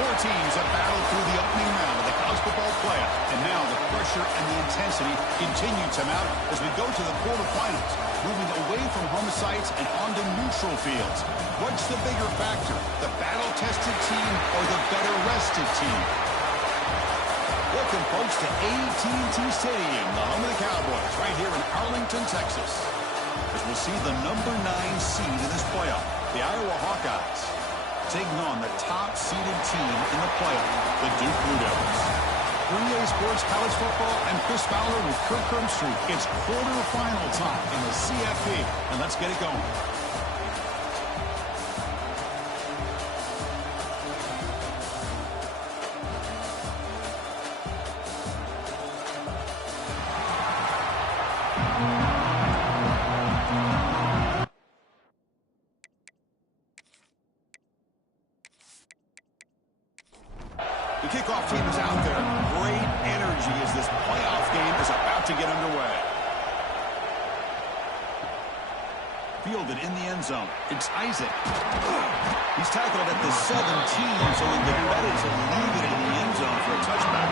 Four teams have battled through the opening round of the college football playoff, and now the pressure and the intensity continue to mount as we go to the quarterfinals, moving away from home sites and onto neutral fields. What's the bigger factor, the battle-tested team or the better-rested team? Welcome, folks, to AT&T Stadium, the home of the Cowboys, right here in Arlington, Texas, as we'll see the number 9 seed in this playoff, the Iowa Hawkeyes, taking on the top-seeded team in the playoff, the Duke Blue Devils. For EA Sports College Football, I'm Chris Fowler with Kirk Herbstreit. It's quarterfinal time in the CFB, and let's get it going. The kickoff team is out there. Great energy as this playoff game is about to get underway. Fielded in the end zone. It's Isaac. He's tackled at the 17, so the bet is to leave it in the end zone for a touchback.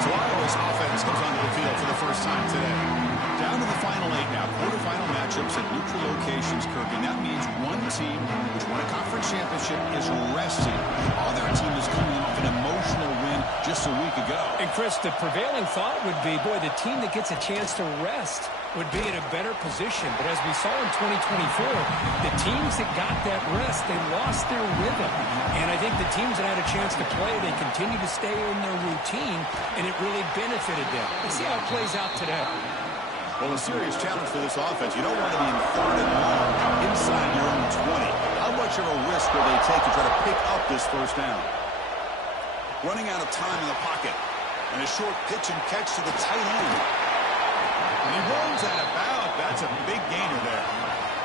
So Iowa's offense comes onto the field for the first time today. Down to the final 8 now. Quarterfinal matchups at neutral locations, Kirk, and that means one team which won a conference championship is resting. The other team is coming off an emotional win just a week ago. And, Chris, the prevailing thought would be, boy, the team that gets a chance to rest would be in a better position. But as we saw in 2024, the teams that got that rest, they lost their rhythm. And I think the teams that had a chance to play, they continue to stay in their routine, and it really benefited them. Let's see how it plays out today. Well, a serious challenge for this offense. You don't want to be in 3rd and long inside your own 20. How much of a risk will they take to try to pick up this first down? Running out of time in the pocket. And a short pitch and catch to the tight end. And he runs out of bounds. That's a big gainer there.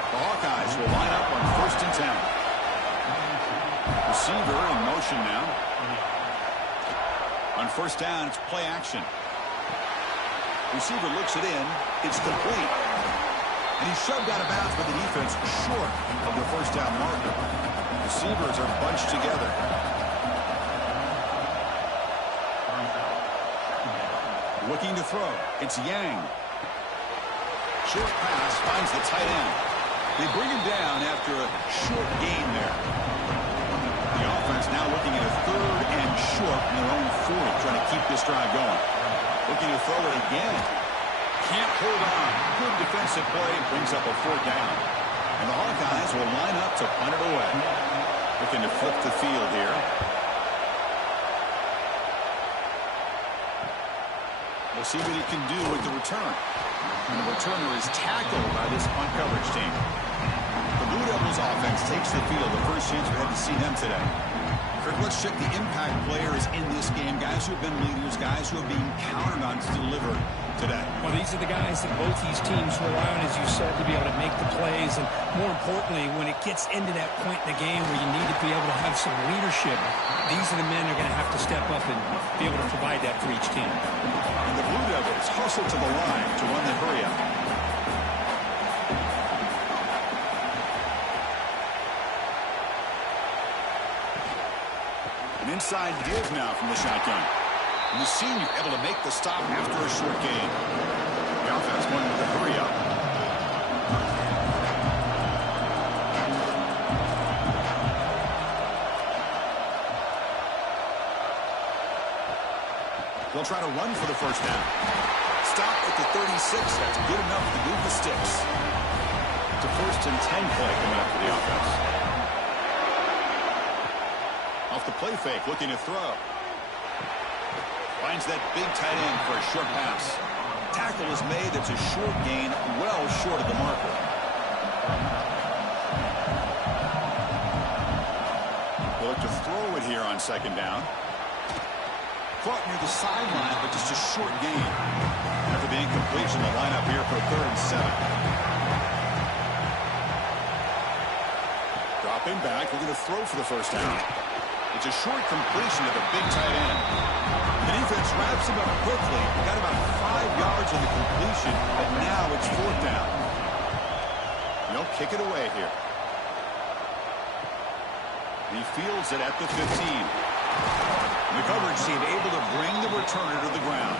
The Hawkeyes will line up on 1st and 10. Receiver in motion now. On 1st down, it's play action. Receiver looks it in. It's complete. And he's shoved out of bounds by the defense short of the 1st down marker. Receivers are bunched together. Looking to throw. It's Yang. Short pass finds the tight end. They bring him down after a short gain there. The offense now looking at a 3rd and short in their own 40, trying to keep this drive going. Looking to throw it again. Can't hold on. Good defensive play. Brings up a 4th down. And the Hawkeyes will line up to punt it away. Looking to flip the field here. We'll see what he can do with the return. And the returner is tackled by this punt coverage team. The Blue Devils offense takes the field. The first chance we had to see them today. Let's check the impact players in this game. Guys who have been leaders, guys who are being counted on to deliver today. Well, these are the guys that both these teams rely on, as you said, to be able to make the plays. And more importantly, when it gets into that point in the game where you need to be able to have some leadership, these are the men that are going to have to step up and be able to provide that for each team. And the Blue Devils hustle to the line to run the hurry up. Inside give now from the shotgun. And the senior able to make the stop after a short gain. The offense going with the hurry up. They'll try to run for the 1st down. Stop at the 36. That's good enough to move the sticks. It's a 1st and 10 play coming up for the offense. Off the play fake, looking to throw. Finds that big tight end for a short pass. Tackle is made. It's a short gain, well short of the marker. They'll look to throw it here on 2nd down. Caught near the sideline, but just a short gain. After the incompletion, the lineup here for 3rd and 7. Dropping back, looking to throw for the 1st down. It's a short completion to the big tight end. The defense wraps him up quickly. Got about 5 yards on the completion, but now it's 4th down. They'll kick it away here. He fields it at the 15. The coverage team able to bring the returner to the ground.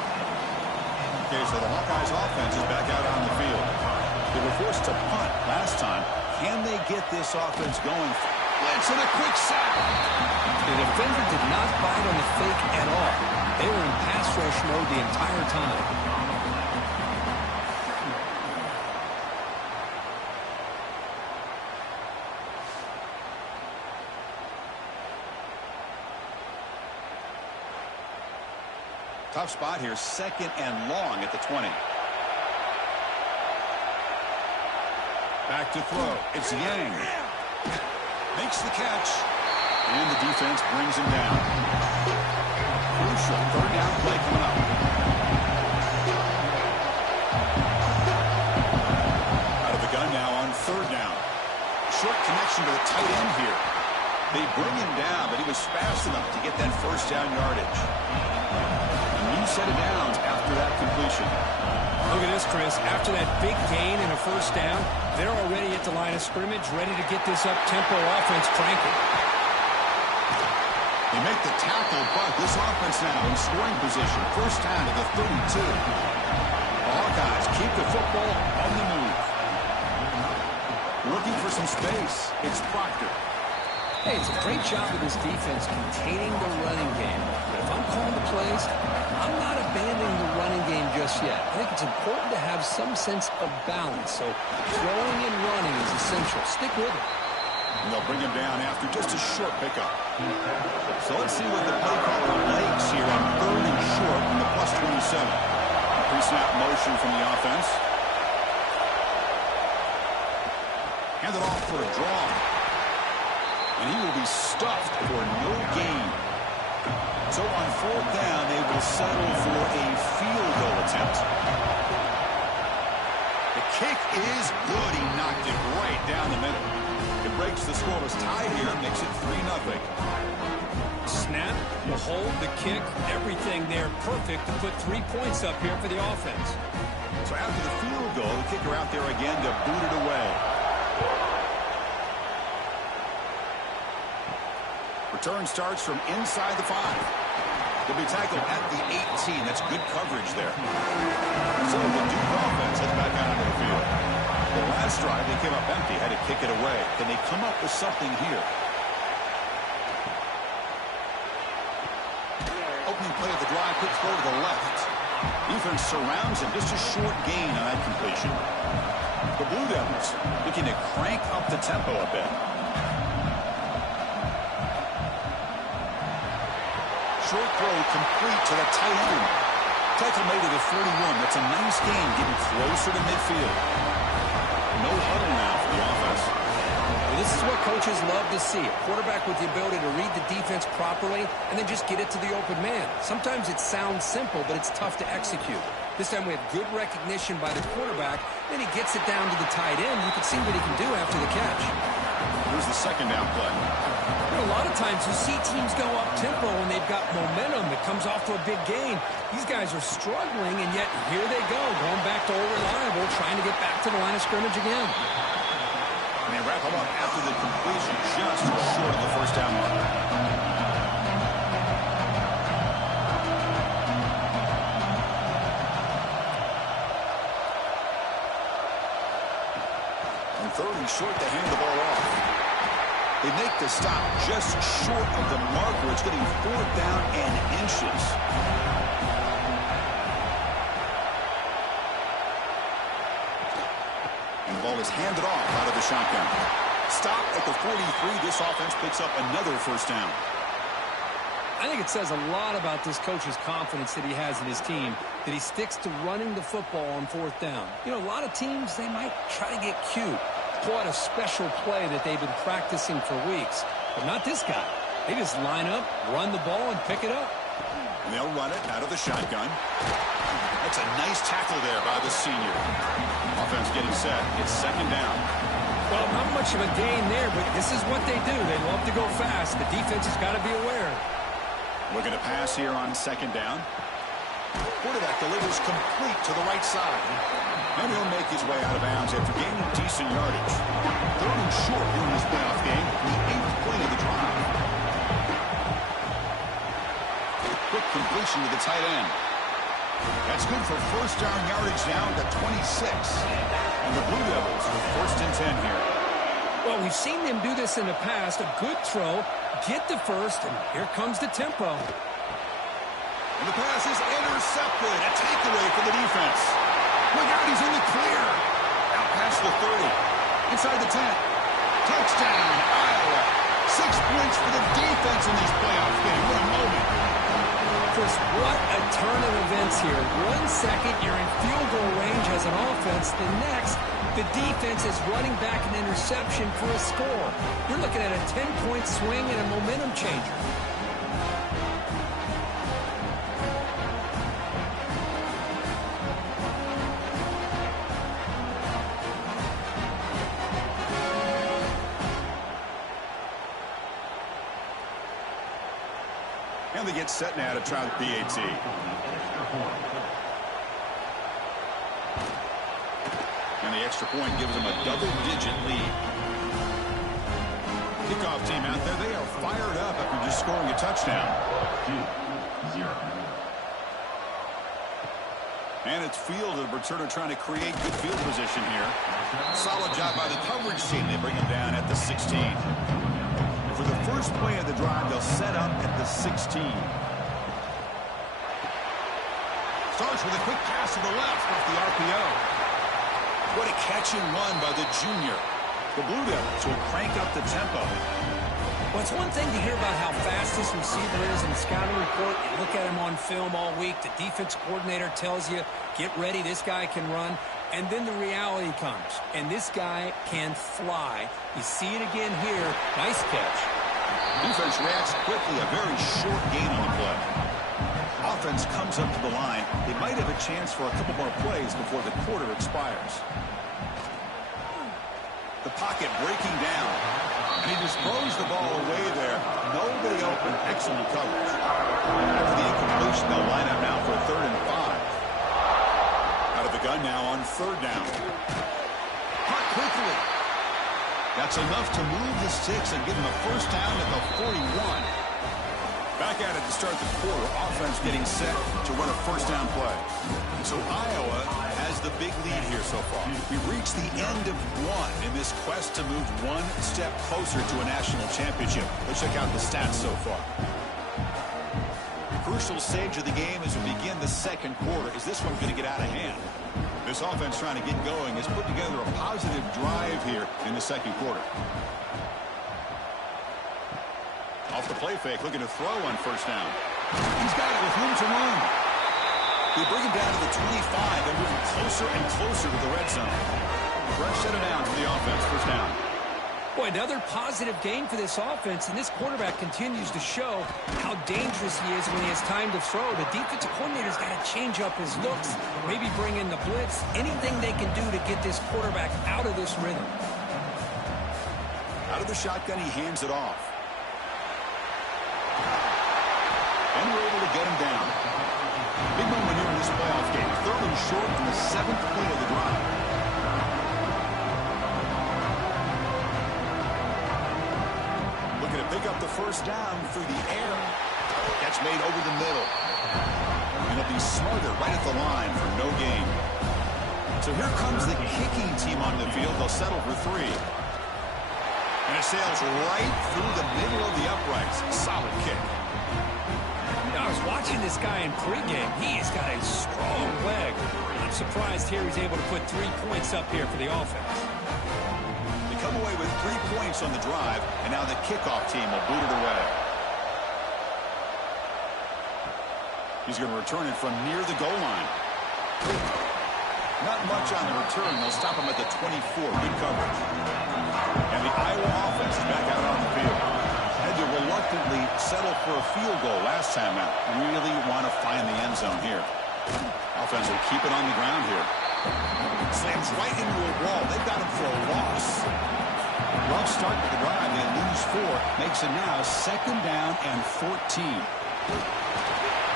Okay, so the Hawkeyes offense is back out on the field. They were forced to punt last time. Can they get this offense going? Blitz and a quick sack. The defender did not bite on the fake at all. They were in pass rush mode the entire time. Tough spot here, 2nd and long at the 20. Back to throw. It's Yang. Makes the catch. And the defense brings him down. Crucial 3rd down play coming up. Out of the gun now on 3rd down. Short connection to the tight end here. They bring him down, but he was fast enough to get that 1st down yardage. Set of downs after that completion. Look at this, Chris. After that big gain and a 1st down, they're already at the line of scrimmage, ready to get this up-tempo offense cranking. They make the tackle, but this offense now in scoring position. 1st down to the 32. The Hawkeyes keep the football on the move. Looking for some space. It's Proctor. Hey, it's a great job of this defense containing the running game. But if I'm calling the plays, I'm not abandoning the running game just yet. I think it's important to have some sense of balance. So throwing and running is essential. Stick with it. And they'll bring him down after just a short pickup. So let's see what the play caller likes here on 3rd and short on the +27. Pre-snap motion from the offense. Hand it off for a draw. And he will be stuffed for no gain. So on 4th down, they will settle for a field goal attempt. The kick is good. He knocked it right down the middle. It breaks the scoreless tie here, makes it 3-0. Snap, the hold, the kick, everything there perfect to put 3 points up here for the offense. So after the field goal, the kicker out there again to boot it away. Return starts from inside the 5. They'll be tackled at the 18. That's good coverage there. So the Duke offense heads back out onto the field. The last drive, they came up empty, had to kick it away. Can they come up with something here? Opening play of the drive, quick throw to the left. Defense surrounds him, just a short gain on that completion. The Blue Devils looking to crank up the tempo a bit. Short throw complete to the tight end. Tackle made at the 41. That's a nice gain, getting closer to midfield. No huddle now for the offense. Well, this is what coaches love to see. A quarterback with the ability to read the defense properly and then just get it to the open man. Sometimes it sounds simple, but it's tough to execute. This time we have good recognition by the quarterback. Then he gets it down to the tight end. You can see what he can do after the catch. Here's the 2nd down play. A lot of times you see teams go up-tempo and they've got momentum that comes off to a big gain. These guys are struggling, and yet here they go, going back to old reliable, trying to get back to the line of scrimmage again. And they wrap them up after the completion, just short of the 1st down mark. On 3rd and short, they hand the ball off. They make the stop just short of the marker. It's getting 4th down and inches. And the ball is handed off out of the shotgun. Stop at the 43. This offense picks up another 1st down. I think it says a lot about this coach's confidence that he has in his team, that he sticks to running the football on 4th down. You know, a lot of teams, they might try to get cute, pull out a special play that they've been practicing for weeks. But not this guy. They just line up, run the ball, and pick it up. And they'll run it out of the shotgun. That's a nice tackle there by the senior. Offense getting set. It's 2nd down. Well, not much of a gain there, but this is what they do. They love to go fast. The defense has got to be aware. Looking to pass here on 2nd down. Quarterback delivers complete to the right side. And he'll make his way out of bounds after gaining decent yardage. 3rd and short here in this playoff game. The 8th play of the drive. completion to the tight end. That's good for first down yardage down to 26. And the Blue Devils with first and 10 here. Well, we've seen them do this in the past. A good throw, get the first, and here comes the tempo. And the pass is intercepted. A takeaway for the defense. Look out, he's in the clear. Out past the 30. Inside the 10. Touchdown, Iowa. 6 points for the defense in this playoff game. What a moment. Chris, what a turn of events here. 1 second, you're in field goal range as an offense. The next, the defense is running back an interception for a score. You're looking at a 10-point swing and a momentum changer. And they get set now to try the PAT. And the extra point gives them a double-digit lead. Kickoff team out there, they are fired up after just scoring a touchdown. 2-0. And it's fielded. A returner trying to create good field position here. Solid job by the coverage team. They bring him down at the 16. For the first play of the drive, they'll set up at the 16. Starts with a quick pass to the left off the RPO. What a catch and run by the junior. The Blue Devils will crank up the tempo. Well, it's one thing to hear about how fast this receiver is in the scouting report. You look at him on film all week. The defense coordinator tells you, get ready, this guy can run. And then the reality comes, and this guy can fly. You see it again here. Nice catch. Defense reacts quickly. A very short gain on the play. Offense comes up to the line. They might have a chance for a couple more plays before the quarter expires. The pocket breaking down. And he just throws the ball away there. Nobody open. Excellent coverage. After the incompletion, they'll line up now for a 3rd and 5. Out of the gun now on 3rd down. Caught quickly. That's enough to move the sticks and give them a first down at the 41. Back at it to start the quarter. Offense getting set to run a first down play. So Iowa has the big lead here so far. We've reached the end of one in this quest to move one step closer to a national championship. Let's check out the stats so far. Crucial stage of the game as we begin the second quarter. Is this one going to get out of hand? This offense trying to get going has put together a positive drive here in the second quarter. Off the play fake, looking to throw on first down. He's got it with room to run. They bring him down to the 25 and moving closer and closer to the red zone. Rush set it down for the offense, first down. Boy, another positive game for this offense, and this quarterback continues to show how dangerous he is when he has time to throw. The defensive coordinator's got to change up his looks, maybe bring in the blitz, anything they can do to get this quarterback out of this rhythm. Out of the shotgun, he hands it off. And we're able to get him down. Big moment here in this playoff game. 3rd and short from the 7th play of the drive. Looking to pick up the first down through the air. Catch made over the middle. And it'll be Smarter right at the line for no gain. So here comes the kicking team on the field. They'll settle for 3. And it sails right through the middle of the uprights. Solid kick. I was watching this guy in pregame. He's got a strong leg. I'm surprised here he's able to put 3 points up here for the offense. They come away with 3 points on the drive, and now the kickoff team will boot it away. He's going to return it from near the goal line. Not much on the return. They'll stop him at the 24. Good coverage. And the Iowa offense is back out on the field. Had to reluctantly settle for a field goal last time out. Really want to find the end zone here. Offense will keep it on the ground here. Slams right into a wall. They've got him for a loss. Rough start to the drive. They lose 4. Makes it now 2nd down and 14.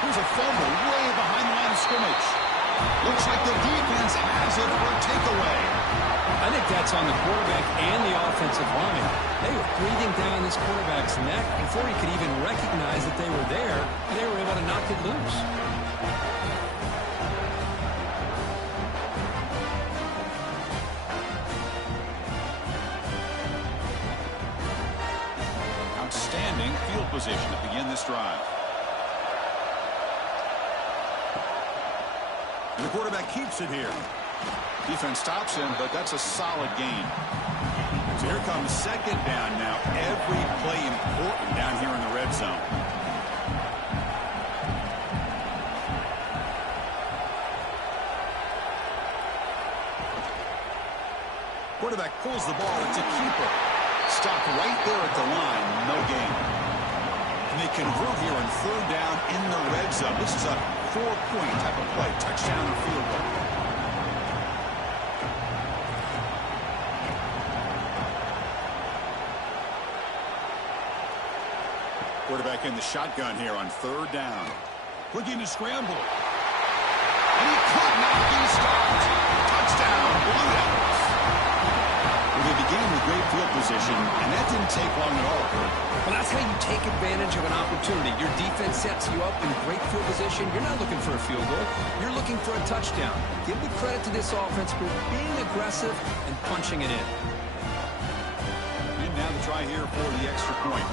Here's a fumble way behind the line of scrimmage. Looks like but the defense has it for a takeaway. I think that's on the quarterback and the offensive line. They were breathing down this quarterback's neck before he could even recognize that they were there, and they were able to knock it loose. Outstanding field position to begin this drive. And the quarterback keeps it here. Defense stops him, but that's a solid gain. So here comes second down now. Every play important down here in the red zone. Quarterback pulls the ball. It's a keeper. Stopped right there at the line. No gain. And they convert here on third down in the red zone. This is a 4-point type of play. Touchdown or field goal. Quarterback in the shotgun here on third down. Looking to scramble. And he could not be stopped. Touchdown, Blue Devils. Well, they began with great field position, and that didn't take long at all, Kurt. Well, that's how you take advantage of an opportunity. Your defense sets you up in great field position. You're not looking for a field goal. You're looking for a touchdown. Give the credit to this offense for being aggressive and punching it in. And now the try here for the extra point.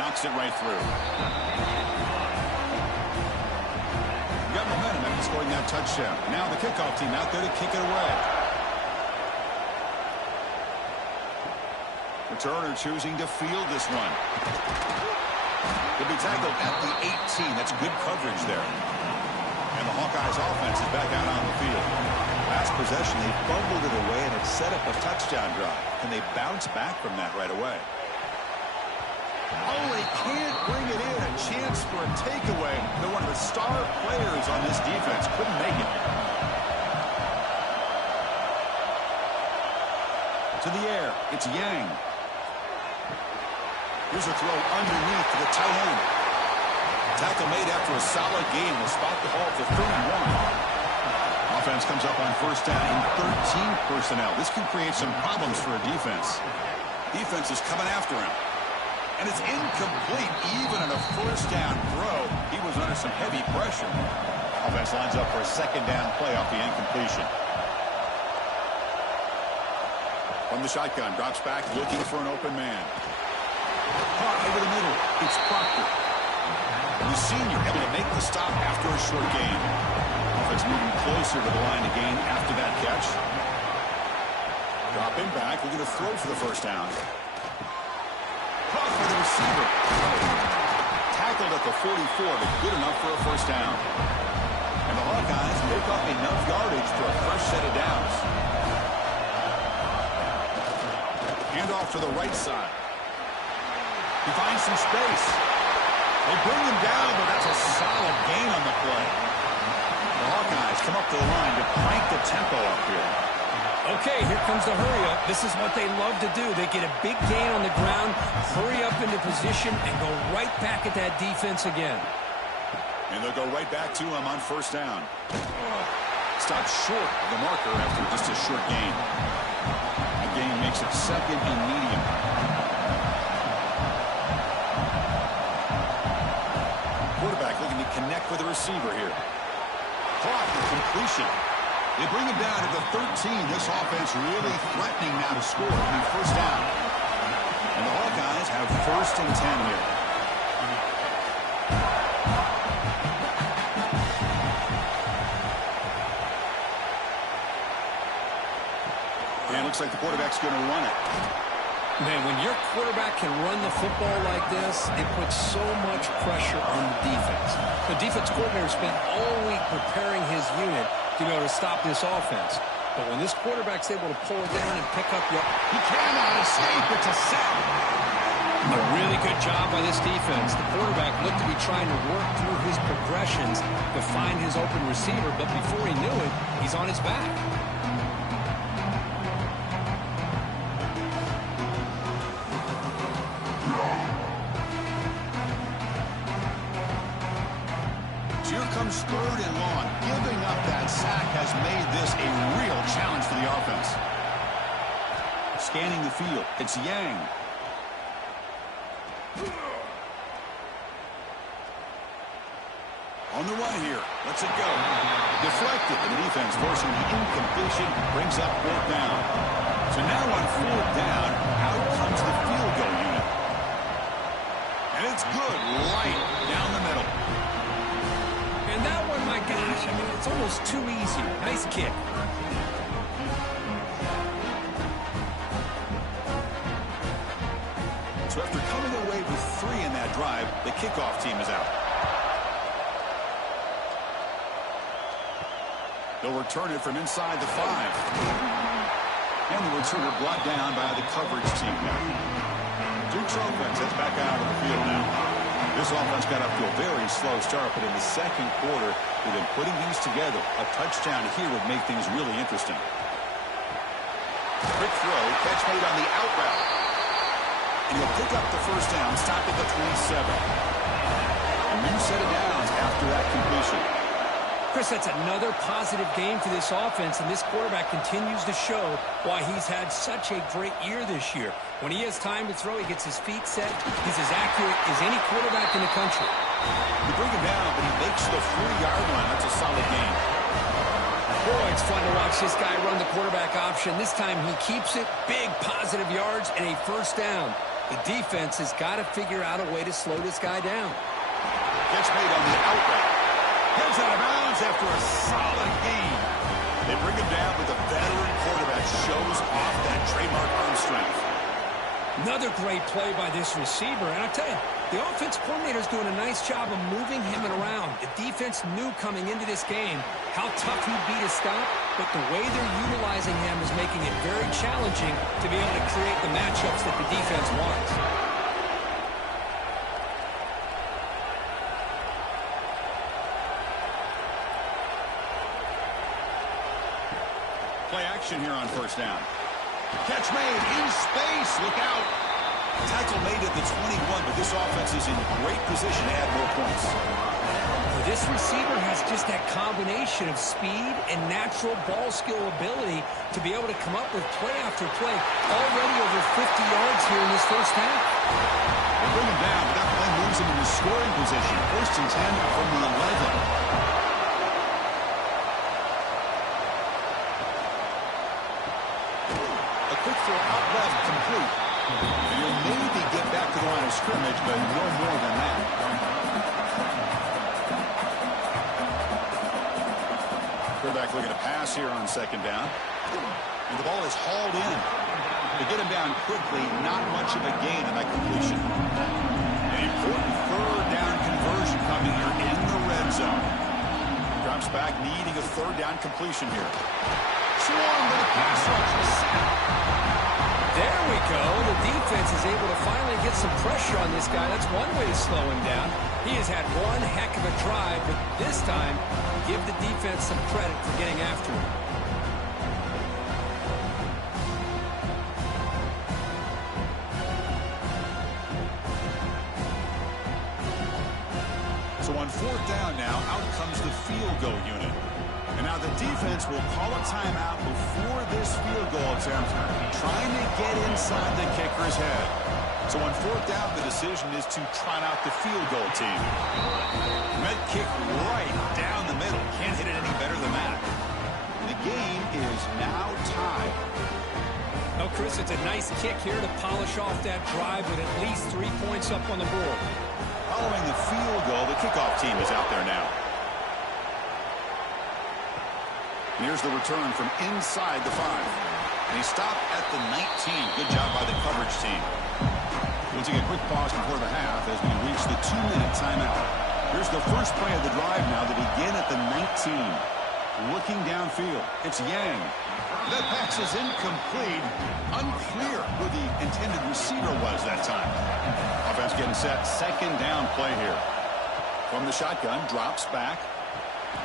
Knocks it right through. Got momentum after scoring that touchdown. Now the kickoff team out there to kick it away. Returner choosing to field this one. He'll be tackled at the 18. That's good coverage there. And the Hawkeyes offense is back out on the field. Last possession, they fumbled it away and it set up a touchdown drive. Can they bounce back from that right away? Oh, they can't bring it in. A chance for a takeaway. They're one of the star players on this defense. Couldn't make it. To the air. It's Yang. Here's a throw underneath to the tight end. Tackle made after a solid game. Will spot the ball to 31. Offense comes up on first down in 13 personnel. This can create some problems for a defense. Defense is coming after him. And it's incomplete, even on a first down throw. He was under some heavy pressure. Offense lines up for a second down play off the incompletion. From the shotgun, drops back, looking for an open man. Caught over the middle. It's Proctor. And the senior able to make the stop after a short gain. Offense moving closer to the line to gain after that catch. Drop him back, looking to throw for the first down. Caught for the receiver. Tackled at the 44, but good enough for a first down. And the Hawkeyes pick up enough yardage for a fresh set of downs. Hand off to the right side. He finds some space. They bring him down, but that's a solid gain on the play. The Hawkeyes come up to the line to crank the tempo up here. Okay, here comes the hurry-up. This is what they love to do. They get a big gain on the ground, hurry up into position, and go right back at that defense again. And they'll go right back to him on first down. Stopped short of the marker after just a short gain. The gain makes it second and medium. Quarterback looking to connect with the receiver here. Caught the completion. They bring him down to the 13. This offense really threatening now to score. I mean, first down. And the Hawkeyes have first and 10 here. And it looks like the quarterback's going to run it. Man, when your quarterback can run the football like this, it puts so much pressure on the defense. The defense coordinator spent all week preparing his unit to be able to stop this offense. But when this quarterback's able to pull it down and pick up your... He cannot escape. It's a sack. A really good job by this defense. The quarterback looked to be trying to work through his progressions to find his open receiver, but before he knew it, he's on his back. comes 3rd and long. Giving up that sack has made this a real challenge for the offense. Scanning the field, it's Yang. On the run here, lets it go. Deflected, and the defense forcing the incompletion, brings up 4th down. So now on 4th down, out comes the field goal unit. And it's good, right down the middle. And that one, my gosh, I mean, it's almost too easy. Nice kick. So after coming away with 3 in that drive, the kickoff team is out. They'll return it from inside the 5. And the returner brought down by the coverage team. Duke's offense is back out of the field now. This offense got up to a very slow start, but in the second quarter, they've been putting things together. A touchdown here would make things really interesting. Quick throw, catch made on the out route. And he'll pick up the 1st down, stopped at the 27. A new set of downs after that completion. Chris, that's another positive game for this offense, and this quarterback continues to show why he's had such a great year this year. When he has time to throw, he gets his feet set. He's as accurate as any quarterback in the country. You bring him down, but he makes the 40-yard line. That's a solid game. Boy, it's fun to watch this guy run the quarterback option. This time he keeps it, big positive yards, and a 1st down. The defense has got to figure out a way to slow this guy down. Gets made on the out route. Gets out of bounds after a solid gain. They bring him down, but the veteran quarterback shows off that trademark arm strength. Another great play by this receiver. And I'll tell you, the offense coordinator is doing a nice job of moving him around. The defense knew coming into this game how tough he'd be to stop, but the way they're utilizing him is making it very challenging to be able to create the matchups that the defense wants. Play action here on 1st down. Catch made in space. Look out. Tackle made at the 21, but this offense is in great position to add more points. Well, this receiver has just that combination of speed and natural ball skill ability to be able to come up with play after play. Already over 50 yards here in this 1st half. They bring him down, but that play moves him into scoring position. 1st and 10 from the 11. Quick throw out left, complete. You'll maybe get back to the line of scrimmage, but no more than that. Quarterback looking to pass here on 2nd down. And the ball is hauled in. They get him down quickly, not much of a gain on that completion. An important 3rd down conversion coming here in the red zone. Drops back, needing a 3rd down completion here. Swarm with a pass rush. There we go. The defense is able to finally get some pressure on this guy. That's one way to slow him down. He has had one heck of a drive, but this time, give the defense some credit for getting after him. So on 4th down now, out comes the field goal unit. And now the defense will call a timeout before this field goal attempt, trying to get inside the kicker's head. So on 4th down, the decision is to trot out the field goal team. Med kick right down the middle. Can't hit it any better than that. The game is now tied. Oh, Chris, it's a nice kick here to polish off that drive with at least 3 points up on the board. Following the field goal, the kickoff team is out there now. And here's the return from inside the 5. And he stopped at the 19. Good job by the coverage team. We'll take a quick pause before the half as we reach the 2-minute timeout. Here's the first play of the drive now. They begin at the 19. Looking downfield, it's Yang. That pass is incomplete. Unclear who the intended receiver was that time. Offense getting set. 2nd down play here. From the shotgun, drops back.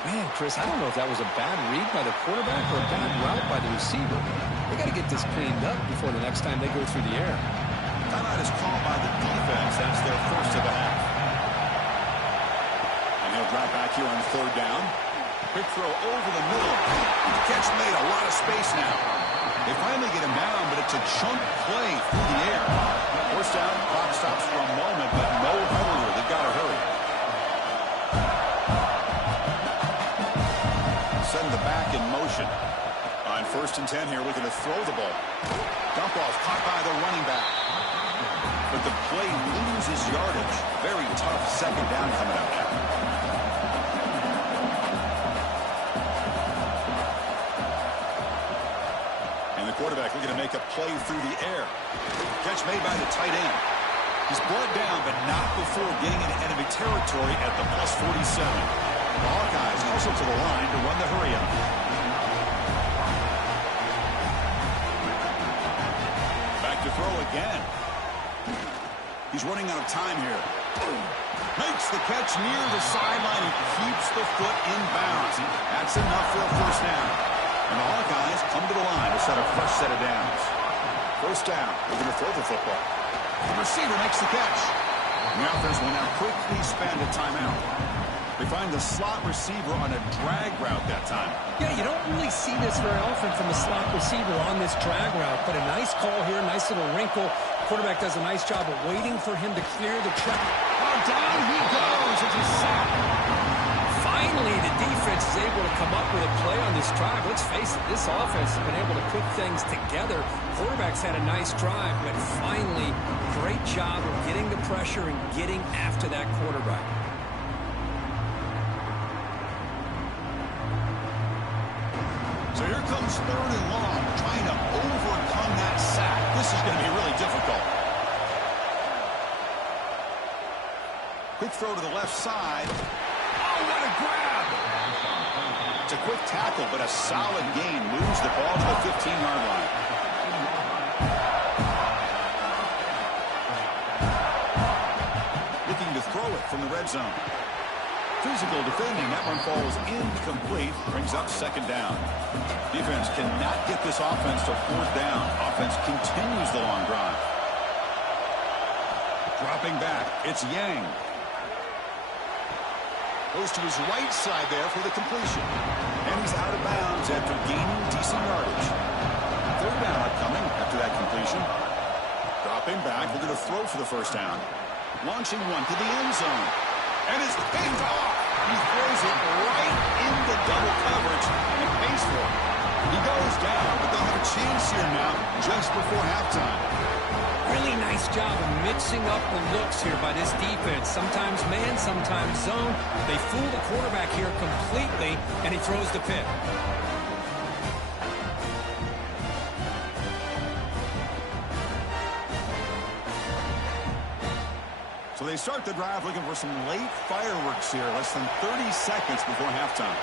Man, Chris, I don't know if that was a bad read by the quarterback or a bad route by the receiver. They got to get this cleaned up before the next time they go through the air. Timeout is called by the defense. That's their 1st of the half. And he'll drop back here on third down. Quick throw over the middle. The catch made, a lot of space now. They finally get him down, but it's a chunk play through the air. First down, clock stops for a moment, but no hurry. They've got to hurry. Send the back in motion. On 1st and 10 here, looking to throw the ball. Dump off caught by the running back. But the play loses yardage. Very tough second down coming up now. And the quarterback looking to make a play through the air. Catch made by the tight end. He's brought down, but not before getting into enemy territory at the +47. The Hawkeyes also to the line to run the hurry-up. Back to throw again. He's running out of time here. Makes the catch near the sideline and keeps the foot in bounds. That's enough for a first down. And the Hawkeyes come to the line to set a fresh set of downs. First down. They're going to throw the football. The receiver makes the catch. And the offense will now quickly spend a timeout. They find the slot receiver on a drag route that time. Yeah, you don't really see this very often from a slot receiver on this drag route, but a nice call here, nice little wrinkle. Quarterback does a nice job of waiting for him to clear the track. Oh, down he goes. It's a sack. Finally, the defense is able to come up with a play on this drive. Let's face it, this offense has been able to put things together. Quarterback's had a nice drive, but finally, great job of getting the pressure and getting after that quarterback. So here comes 3rd and long, trying to overcome that sack. This is going to be really difficult. Quick throw to the left side. Oh, what a grab! It's a quick tackle, but a solid gain moves the ball to the 15-yard line. Looking to throw it from the red zone. Physical defending. That one falls incomplete. Brings up 2nd down. Defense cannot get this offense to 4th down. Offense continues the long drive. Dropping back. It's Yang. Goes to his right side there for the completion. And he's out of bounds after gaining decent yardage. 3rd down upcoming after that completion. Dropping back. We're going to throw for the first down. Launching one to the end zone. And it's picked off. He throws it right into double coverage and pays for it. He goes down, but they'll have a chance here now just before halftime. Really nice job of mixing up the looks here by this defense. Sometimes man, sometimes zone. They fool the quarterback here completely, and he throws the pick. So they start the drive looking for some late fireworks here. Less than 30 seconds before halftime.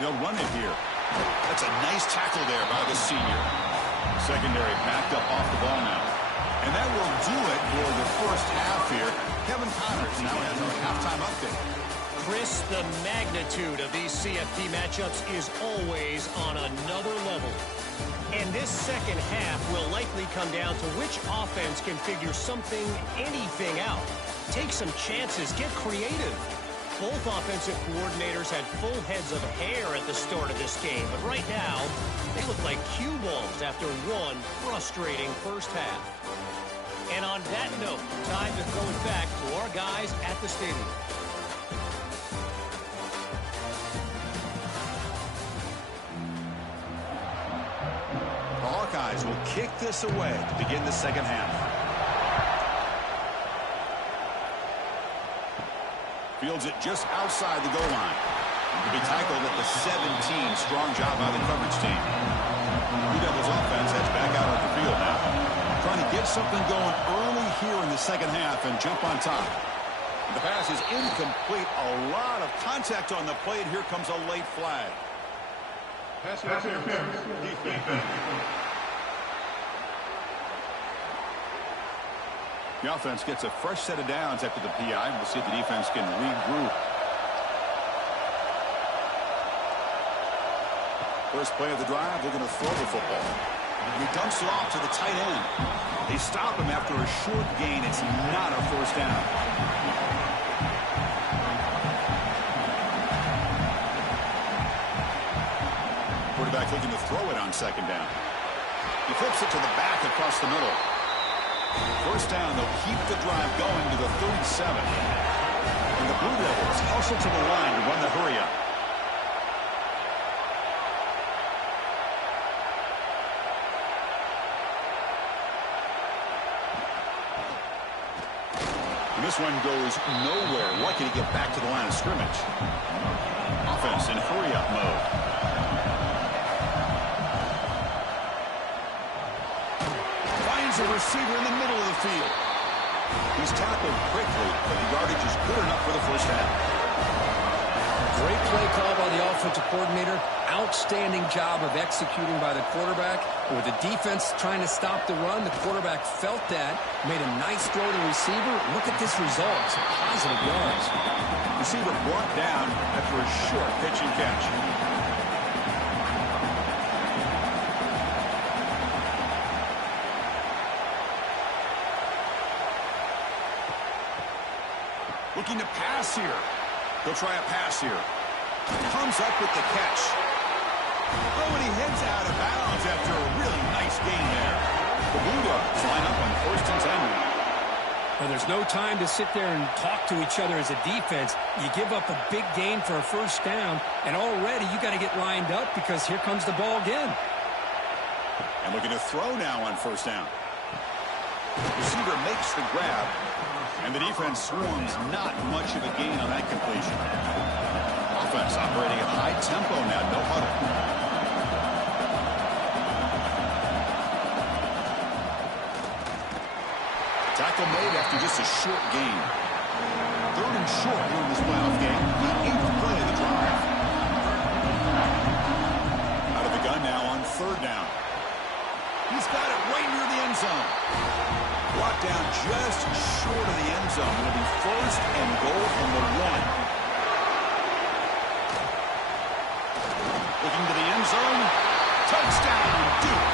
They'll run it here. That's a nice tackle there by the senior. Secondary backed up off the ball now. And that will do it for the first half here. Kevin Connors now has our halftime update. Chris, the magnitude of these CFP matchups is always on another level. And this second half will likely come down to which offense can figure something, anything out. Take some chances, get creative. Both offensive coordinators had full heads of hair at the start of this game, but right now, they look like cue balls after one frustrating first half. And on that note, time to throw it back to our guys at the stadium. Hawkeyes will kick this away to begin the second half. Fields it just outside the goal line. To be tackled at the 17. Strong job by the coverage team. Blue Devils offense heads back out on the field now. Trying to get something going early here in the second half and jump on top. The pass is incomplete. A lot of contact on the play, and here comes a late flag. Pass interference. Defense. The offense gets a fresh set of downs after the PI. We'll see if the defense can regroup. First play of the drive, they're going to throw the football. And he dumps it off to the tight end. They stop him after a short gain. It's not a first down. Half looking to throw it on second down. He flips it to the back across the middle. First down, they'll keep the drive going to the 37. And the Blue Devils hustle to the line to run the hurry up. And this one goes nowhere. Lucky to get back to the line of scrimmage. Offense in hurry-up mode. Finds a receiver in the middle of the field. He's tackled quickly, but the yardage is good enough for the first down. Great play call by the offensive coordinator. Outstanding job of executing by the quarterback. With the defense trying to stop the run, the quarterback felt that, made a nice throw to the receiver. Look at this result. Some positive yards. Receiver brought down after a short pitch and catch. Looking to pass here. He'll try a pass here. Comes up with the catch. Oh, and he heads out of bounds after a really nice gain there. The Bulldogs line up on 1st and 10. Well, there's no time to sit there and talk to each other as a defense. You give up a big gain for a first down, and already you got to get lined up because here comes the ball again. And looking to throw now on 1st down. Receiver makes the grab, and the defense swarms. Not much of a gain on that completion. Offense operating at high tempo now, no huddle. Tackle made after just a short gain. 3rd and short here in this playoff game. The 8th play of the drive. Out of the gun now on 3rd down. He's got it right near the end zone. Brought down just short of the end zone. It'll be 1st and goal from the 1. Looking to the end zone. Touchdown, Duke.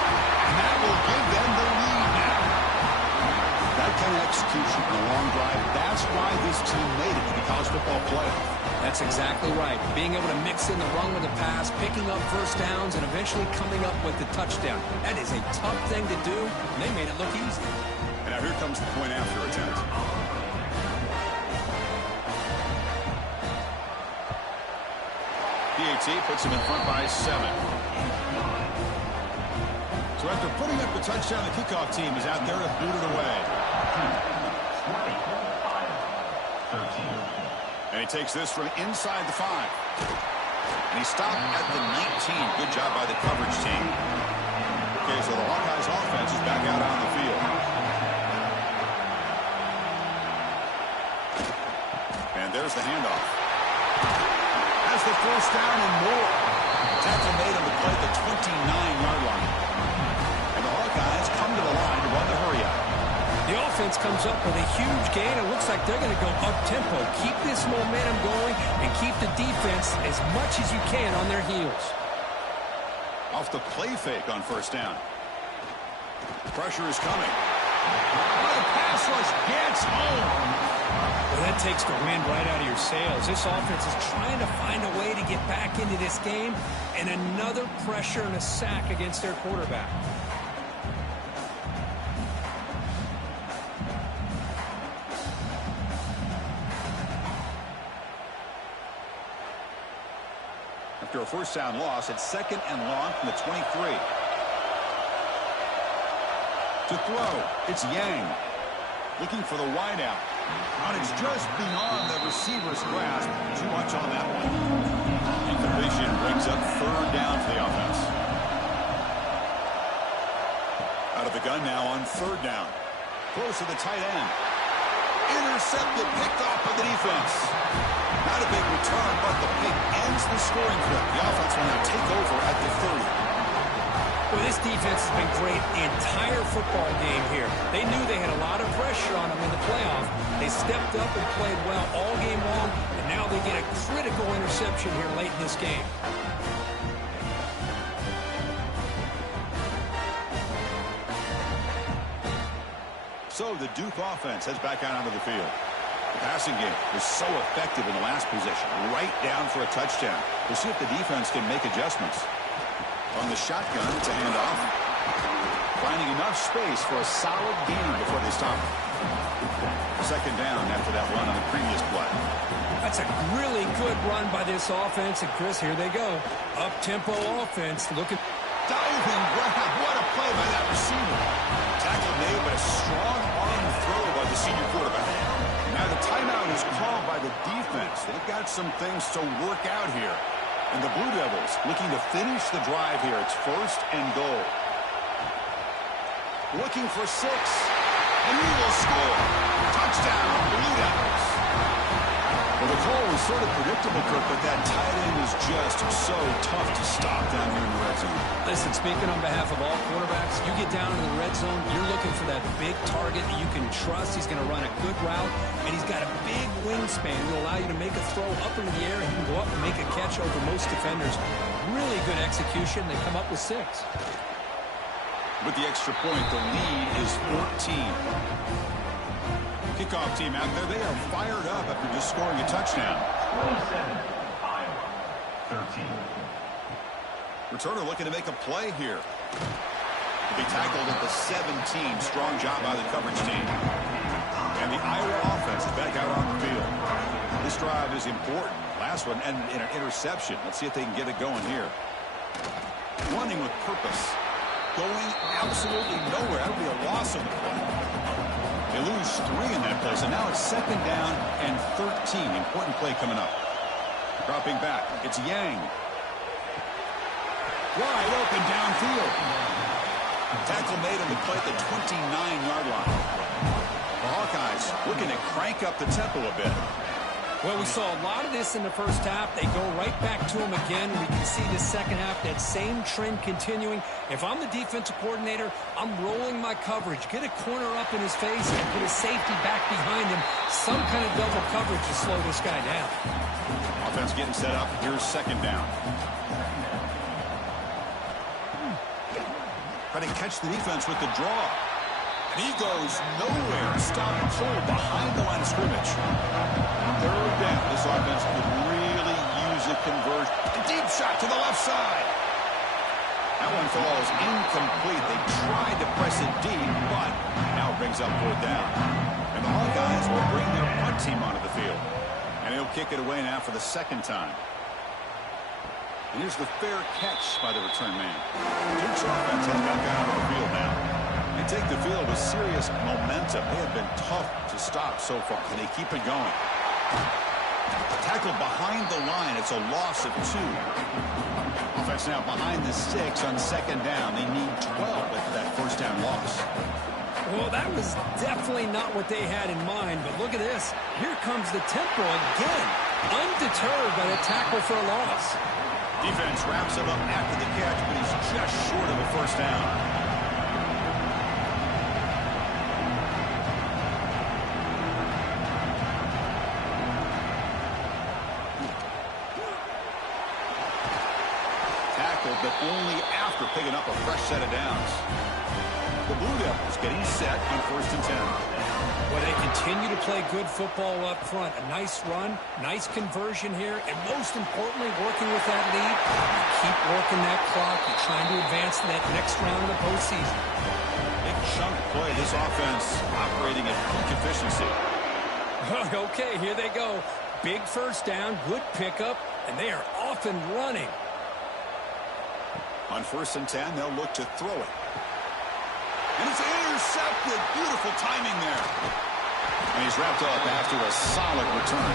And that will give them the lead now. That kind of execution on a long drive, that's why this team made it to the college football playoff. That's exactly right. Being able to mix in the run with the pass, picking up first downs, and eventually coming up with the touchdown. That is a tough thing to do, and they made it look easy. And now here comes the point after attempt. PAT puts him in front by 7. So after putting up the touchdown, the kickoff team is out there to boot it away. And he takes this from inside the 5. And he stopped at the 19. Good job by the coverage team. Okay, so the Hawkeyes offense is back out on the field. And there's the handoff. Has the first down and more. Tackle made on the play at the 29-yard line. And the Hawkeyes come to the line to run the hurry-up. The offense comes up with a huge gain. It looks like they're going to go up-tempo. Keep this momentum going and keep the defense as much as you can on their heels. Off the play fake on 1st down. Pressure is coming. Oh, the pass rush gets home. Well, that takes the wind right out of your sails. This offense is trying to find a way to get back into this game, and another pressure and a sack against their quarterback. After a first down loss, it's 2nd and long from the 23. To throw, it's Yang. Looking for the wideout. And it's just beyond the receiver's grasp. Too much on that one. Incompletion brings up 3rd down for the offense. Out of the gun now on 3rd down. Close to the tight end. Intercepted, picked off by the defense. Not a big return, but the pick ends the scoring clip. The offense will now take over at the 30. Well, this defense has been great the entire football game here. They knew they had a lot of pressure on them in the playoff. They stepped up and played well all game long, and now they get a critical interception here late in this game. So the Duke offense heads back out onto the field. The passing game was so effective in the last possession, right down for a touchdown. We'll see if the defense can make adjustments. On the shotgun, it's a handoff. Finding enough space for a solid gain before they stop it. Second down after that run on the previous play. That's a really good run by this offense. And, Chris, here they go. Up-tempo offense. Looking. Diving grab. What a play by that receiver. Tackle made, but a strong arm throw by the senior quarterback. Now the timeout is called by the defense. They've got some things to work out here. And the Blue Devils looking to finish the drive here. It's first and goal. Looking for 6. And he will score. Touchdown, Blue Devils. Well, the call was sort of predictable, Kirk, but that tight end is just so tough to stop down here in the red zone. Listen, speaking on behalf of all quarterbacks, you get down in the red zone, you're looking for that big target that you can trust. He's going to run a good route, and he's got a big wingspan to allow you to make a throw up into the air. He can go up and make a catch over most defenders. Really good execution. They come up with 6. With the extra point, the lead is 14. Kickoff team out there, they are fired up after just scoring a touchdown. 27, Iowa, 13. Returner looking to make a play here. To be tackled at the 17. Strong job by the coverage team. And the Iowa offense is back out on the field. This drive is important. Last one ended in an interception. Let's see if they can get it going here. Running with purpose. Going absolutely nowhere. That would be a loss of the play. They lose 3 in that play, so now it's second down and 13. Important play coming up. Dropping back, it's Yang. Wide open downfield. Tackle made on the play at the 29-yard line. The Hawkeyes looking to crank up the tempo a bit. Well, we saw a lot of this in the first half. They go right back to him again. We can see the second half, that same trend continuing. If I'm the defensive coordinator, I'm rolling my coverage. Get a corner up in his face and put a safety back behind him. Some kind of double coverage to slow this guy down. Offense getting set up. Here's second down. Trying to catch the defense with the draw. And he goes nowhere. Stop and pull behind the line of scrimmage. Third down. This offense could really use a conversion. A deep shot to the left side. That one falls incomplete. They tried to press it deep, but now it brings up 4th down. And the Hawkeyes will bring their punt team onto the field. And he'll kick it away now for the second time. And here's the fair catch by the return man. Duke's offense has back out on the field now. They take the field with serious momentum. They have been tough to stop so far, and they keep it going. Tackled behind the line. It's a loss of 2. Offense now behind the 6 on second down. They need 12 after that first down loss. Well, that was definitely not what they had in mind, but look at this. Here comes the tempo again. Undeterred by the tackle for a loss. Defense wraps him up after the catch, but he's just short of a first down. But only after picking up a fresh set of downs. The Blue Devils getting set on 1st and 10. Well, they continue to play good football up front. A nice run, nice conversion here, and most importantly, working with that lead. You keep working that clock. You're trying to advance to that next round of the postseason. Big chunk play. This offense operating at peak efficiency. Okay, here they go. Big first down, good pickup, and they are off and running. On 1st and 10, they'll look to throw it. And it's intercepted. Beautiful timing there. And he's wrapped up after a solid return.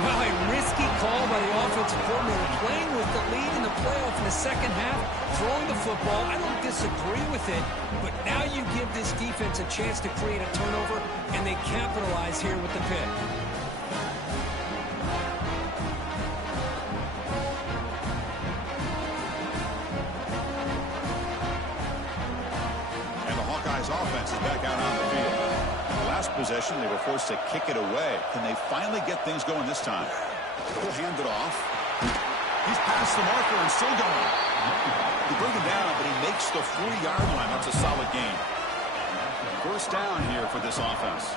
Well, a risky call by the offensive coordinator, playing with the lead in the playoff in the second half, throwing the football. I don't disagree with it, but now you give this defense a chance to create a turnover, and they capitalize here with the pick. Offense is back out on the field. Last possession, they were forced to kick it away. Can they finally get things going this time? He'll hand it off. He's past the marker and still going. They bring him down, but he makes the 40-yard line. That's a solid gain. First down here for this offense.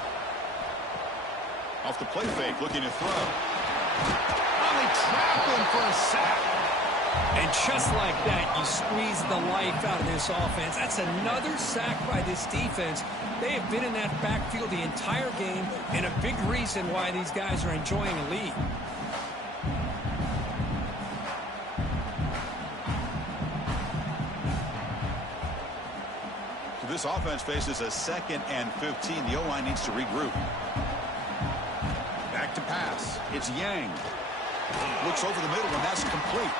Off the play fake, looking to throw. Oh, they trap him for a sack. And just like that, you squeeze the life out of this offense. That's another sack by this defense. They have been in that backfield the entire game, and a big reason why these guys are enjoying a lead. This offense faces a 2nd and 15. The O-line needs to regroup. Back to pass. It's Yang. Looks over the middle, and that's complete.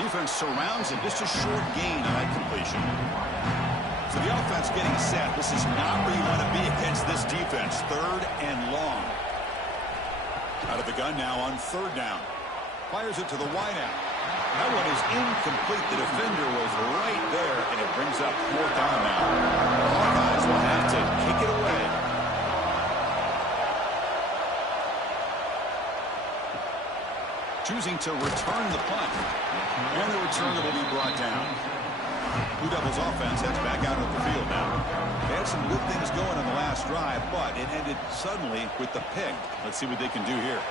Defense surrounds him. Just a short gain on that completion. So the offense getting set. This is not where you want to be against this defense. 3rd and long. Out of the gun now on 3rd down. Fires it to the wideout. That one is incomplete. The defender was right there, and it brings up 4th down now. The Hawkeyes will have to kick it away. Choosing to return the punt. And the return will be brought down. Blue Devils offense heads back out of the field now. They had some good things going on the last drive, but it ended suddenly with the pick. Let's see what they can do here.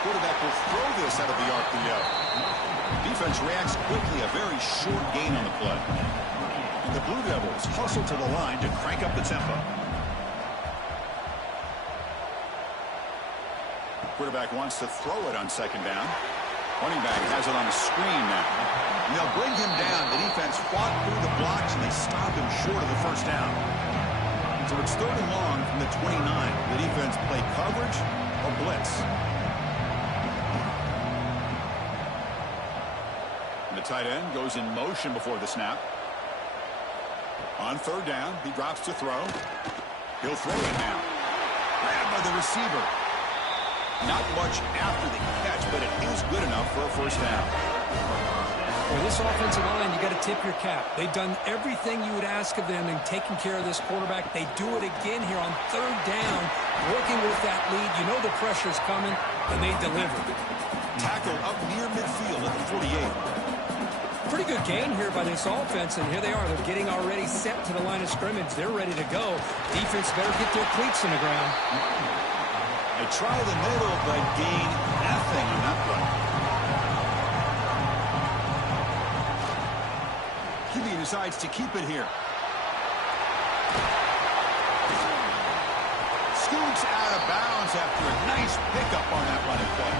Quarterback will throw this out of the RPO. Defense reacts quickly, a very short gain on the play. And the Blue Devils hustle to the line to crank up the tempo. Quarterback wants to throw it on 2nd down. Running back has it on the screen now. And they'll bring him down. The defense fought through the blocks, and they stop him short of the 1st down. So it's 3rd and long from the 29. The defense play coverage or blitz. And the tight end goes in motion before the snap. On 3rd down, he drops to throw. He'll throw it now. Grabbed by the receiver. Not much after the catch, but it is good enough for a 1st down. For this offensive line, you got to tip your cap. They've done everything you would ask of them in taking care of this quarterback. They do it again here on 3rd down, working with that lead. You know the pressure's coming, and they deliver. Tackle up near midfield at the 48. Pretty good gain here by this offense, and here they are. They're getting already set to the line of scrimmage. They're ready to go. Defense better get their cleats in the ground. They try the middle, but gain nothing on that play. QB decides to keep it here. Scoots out of bounds after a nice pickup on that running play.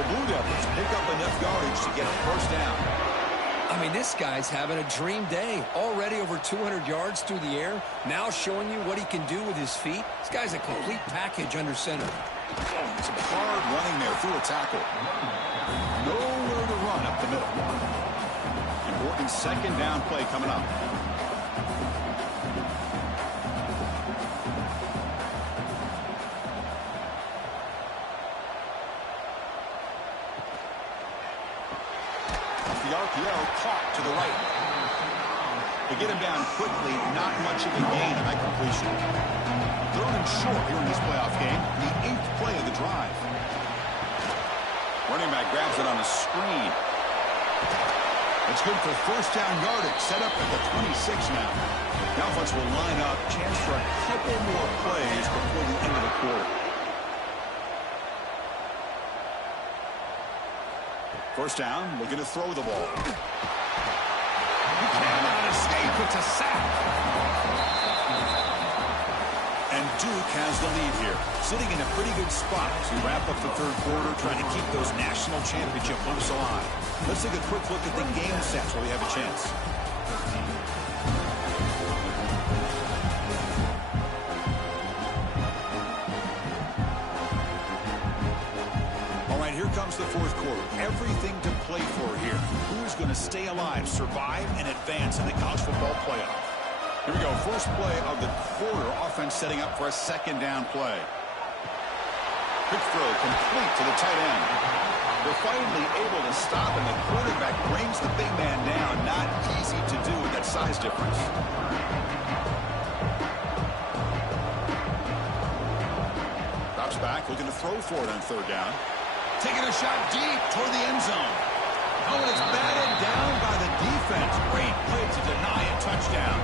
The Blue Devils pick up enough yardage to get a 1st down. I mean, this guy's having a dream day. Already over 200 yards through the air. Now showing you what he can do with his feet. This guy's a complete package under center. Some hard running there through a tackle. Nowhere to run up the middle. Important 2nd down play coming up. The RPO caught to the right. They get him down quickly, not much of a gain on that completion. Thrown in short here in this playoff game, the 8th play of the drive. Running back grabs it on the screen. It's good for 1st down yardage, set up at the 26 now. The offense will line up, chance for a couple more plays before the end of the quarter. 1st down, looking to throw the ball. He cannot escape. It's a sack. And Duke has the lead here, sitting in a pretty good spot as we wrap up the 3rd quarter, trying to keep those national championship hopes alive. Let's take a quick look at the game sets where we have a chance. Here comes the 4th quarter. Everything to play for here. Who is going to stay alive, survive, and advance in the college football playoff? Here we go. First play of the quarter. Offense setting up for a 2nd down play. Quick throw complete to the tight end. They're finally able to stop, and the quarterback brings the big man down. Not easy to do with that size difference. Drops back, looking to throw for it on 3rd down. Taking a shot deep toward the end zone. Oh, and it's batted down by the defense. Great play to deny a touchdown.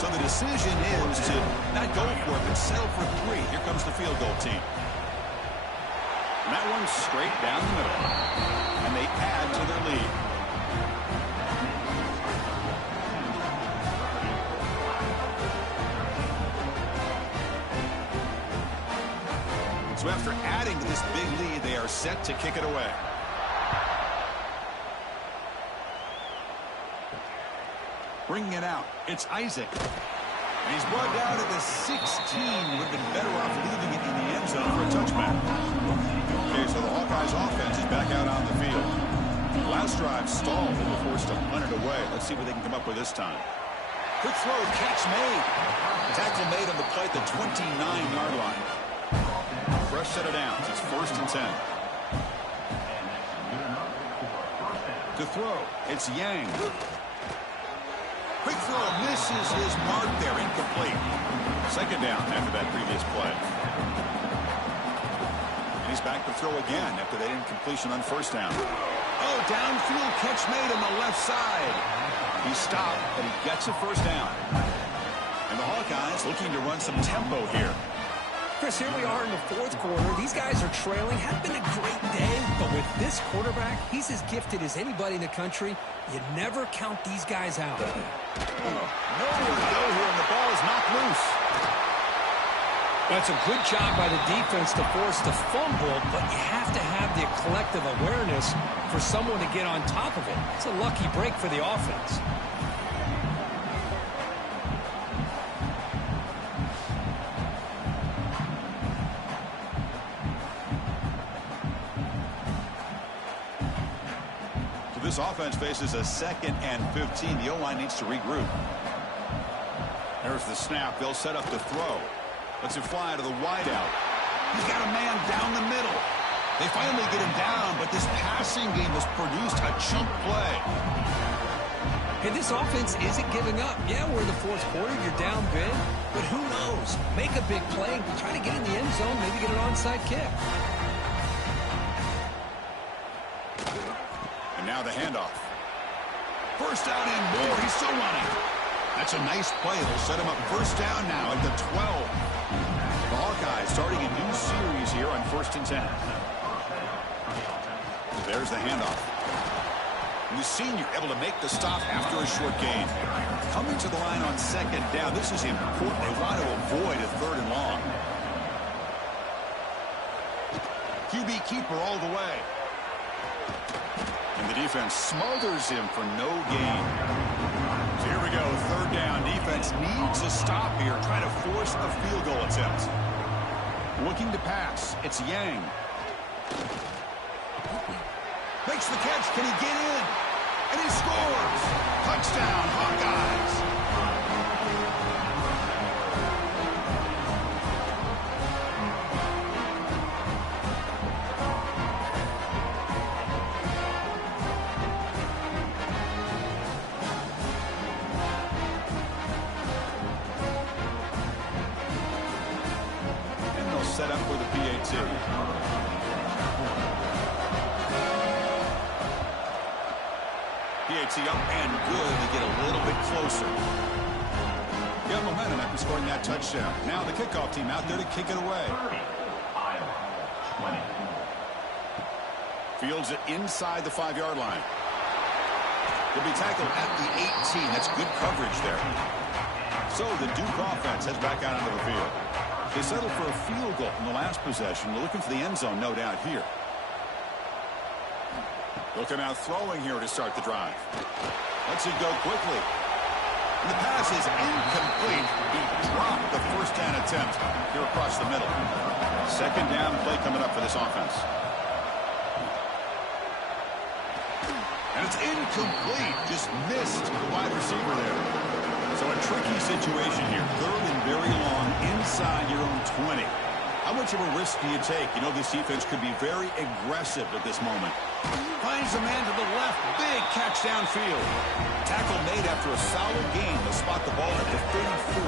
So the decision is to not go for it, but settle for 3. Here comes the field goal team. And that one's straight down the middle. And they add to their lead. So after adding to this big lead, they are set to kick it away. Bringing it out, it's Isaac. And he's brought down to the 16. Would have been better off leaving it in the end zone for a touchback. Okay, so the Hawkeyes offense is back out on the field. Last drive stalled. They were forced to punt it away. Let's see what they can come up with this time. Quick throw, catch made. Tackle made on the play at the 29-yard line. Fresh set of downs. It's 1st and 10. To throw, it's Yang. Quick throw, misses his mark there, incomplete. 2nd down after that previous play. And he's back to throw again after that incompletion on 1st down. Oh, downfield catch made on the left side. He stopped, but he gets a 1st down. And the Hawkeyes looking to run some tempo here. Chris, here we are in the 4th quarter. These guys are trailing. Had been a great day, but with this quarterback, he's as gifted as anybody in the country. You never count these guys out. Nowhere to go here, and the ball is knocked loose. That's a good job by the defense to force the fumble, but you have to have the collective awareness for someone to get on top of it. It's a lucky break for the offense. This offense faces a 2nd and 15. The O-line needs to regroup. There's the snap. They'll set up the throw. Lets it fly to the wideout. He's got a man down the middle. They finally get him down, but this passing game has produced a chunk play. And this offense isn't giving up. Yeah, we're in the 4th quarter. You're down big, but who knows? Make a big play, try to get in the end zone, maybe get an onside kick. And now the handoff. 1st down and more. He's still running. That's a nice play. They'll set him up 1st down now at the 12. The Hawkeyes starting a new series here on 1st and 10. There's the handoff. And the senior able to make the stop after a short gain. Coming to the line on 2nd down. This is important. They want to avoid a 3rd and long. QB keeper all the way. And the defense smothers him for no gain. So here we go, 3rd down. Defense needs a stop here, trying to force a field goal attempt. Looking to pass, it's Yang. Makes the catch, can he get in? And he scores! Touchdown, Hawkeyes! Set up for the PAT. PAT up and good to get a little bit closer. Got momentum after scoring that touchdown. Now the kickoff team out there to kick it away. 30, Iowa, 20. Fields it inside the 5-yard line. He'll be tackled at the 18. That's good coverage there. So the Duke offense heads back out onto the field. They settled for a field goal in the last possession. They're looking for the end zone, no doubt, here. They'll come out throwing here to start the drive. Lets it go quickly. And the pass is incomplete. He dropped the 1st down attempt here across the middle. 2nd down play coming up for this offense. And it's incomplete. Just missed the wide receiver there. So a tricky situation here. 3rd and very long inside your own 20. How much of a risk do you take? You know this defense could be very aggressive at this moment. Finds a man to the left. Big catch downfield. Tackle made after a solid gain. They'll spot the ball at the 34.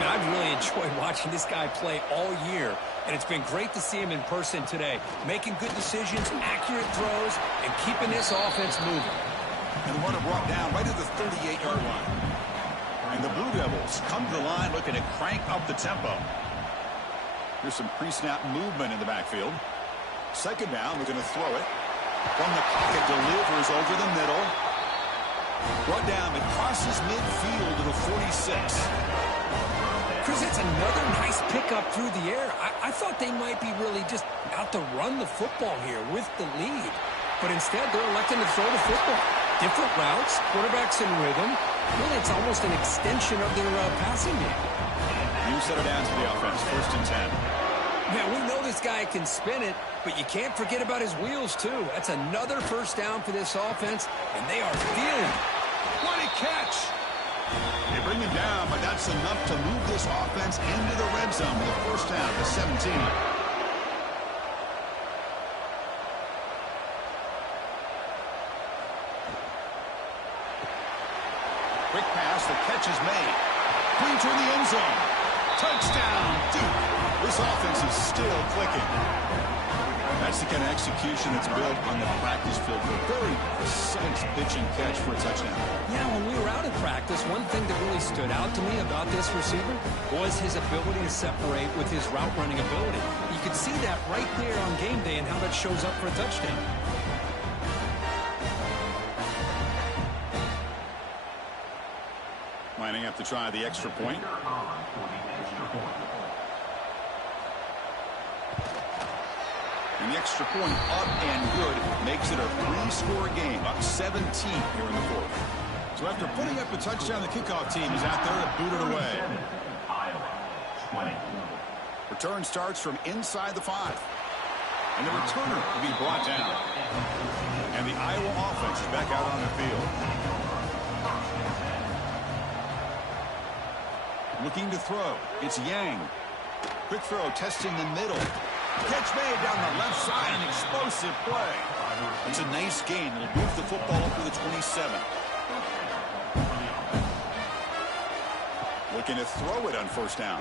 And I've really enjoyed watching this guy play all year. And it's been great to see him in person today. Making good decisions, accurate throws, and keeping this offense moving. And the runner brought down right at the 38-yard line. And the Blue Devils come to the line looking to crank up the tempo. Here's some pre-snap movement in the backfield. 2nd down, we're going to throw it. From the pocket, delivers over the middle. Brought down, but crosses midfield to the 46. Chris, it's another nice pickup through the air. I thought they might be really just out to run the football here with the lead. But instead, they're electing to throw the football. Different routes, quarterbacks in rhythm. Really, it's almost an extension of their passing game. New set of downs for the offense, 1st and 10. Now, we know this guy can spin it, but you can't forget about his wheels, too. That's another first down for this offense, and they are feeling it. What a catch! They bring him down, but that's enough to move this offense into the red zone with a first down to 17. Quick pass, the catch is made. Clean toward the end zone. Touchdown, Duke. This offense is still clicking. That's the kind of execution that's built on the practice field. A very precise pitch and catch for a touchdown. Yeah, when we were out in practice, one thing that really stood out to me about this receiver was his ability to separate with his route running ability. You could see that right there on game day and how that shows up for a touchdown. Lining up to try the extra point. And the extra point up and good makes it a 3-score game, up 17 here in the 4th. So after putting up a touchdown, the kickoff team is out there to boot it away. Return starts from inside the 5. And the returner will be brought down. And the Iowa offense is back out on the field. Looking to throw. It's Yang. Quick throw, testing the middle. Catch made down the left side, an explosive play. It's a nice gain. It'll move the football up to the 27. Looking to throw it on first down.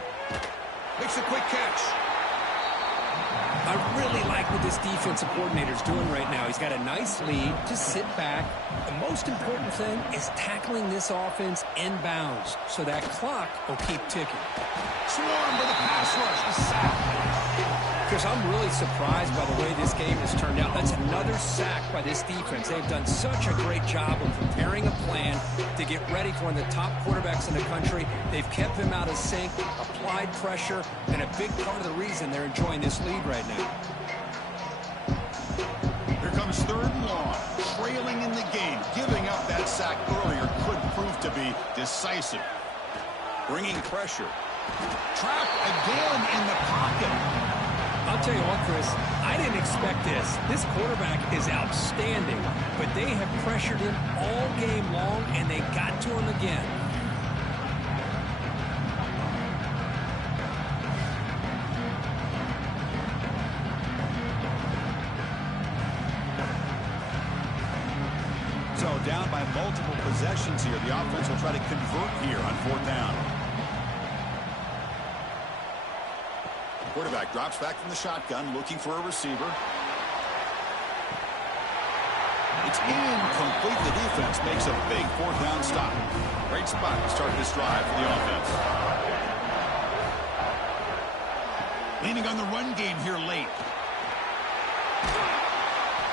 Makes a quick catch. I really like what this defensive coordinator is doing right now. He's got a nice lead. Just sit back. The most important thing is tackling this offense inbounds so that clock will keep ticking. Swarm for the pass rush. A sack. Chris, I'm really surprised by the way this game has turned out. That's another sack by this defense. They've done such a great job of preparing a plan to get ready for one of the top quarterbacks in the country. They've kept him out of sync, applied pressure, and a big part of the reason they're enjoying this lead right now. Here comes 3rd and long. Trailing in the game. Giving up that sack earlier could prove to be decisive. Bringing pressure. Trapped again in the pocket. I'll tell you what, Chris, I didn't expect this. This quarterback is outstanding, but they have pressured him all game long, and they got to him again. So down by multiple possessions here. The offense will try to convert here on 4th down. Quarterback drops back from the shotgun, looking for a receiver. It's incomplete. The defense makes a big 4th down stop. Great spot to start this drive for the offense. Leaning on the run game here late.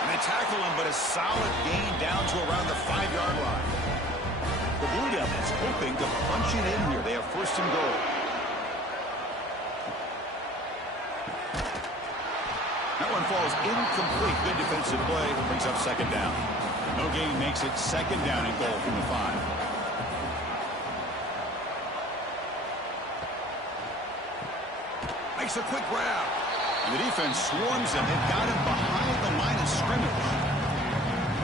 And they tackle him, but a solid gain down to around the 5-yard line. The Blue Devils hoping to punch it in here. They have 1st and goal. That one falls incomplete. Good defensive play. Brings up 2nd down. No gain makes it 2nd down and goal from the 5. Makes a quick grab. And the defense swarms him. They've got him behind the line of scrimmage.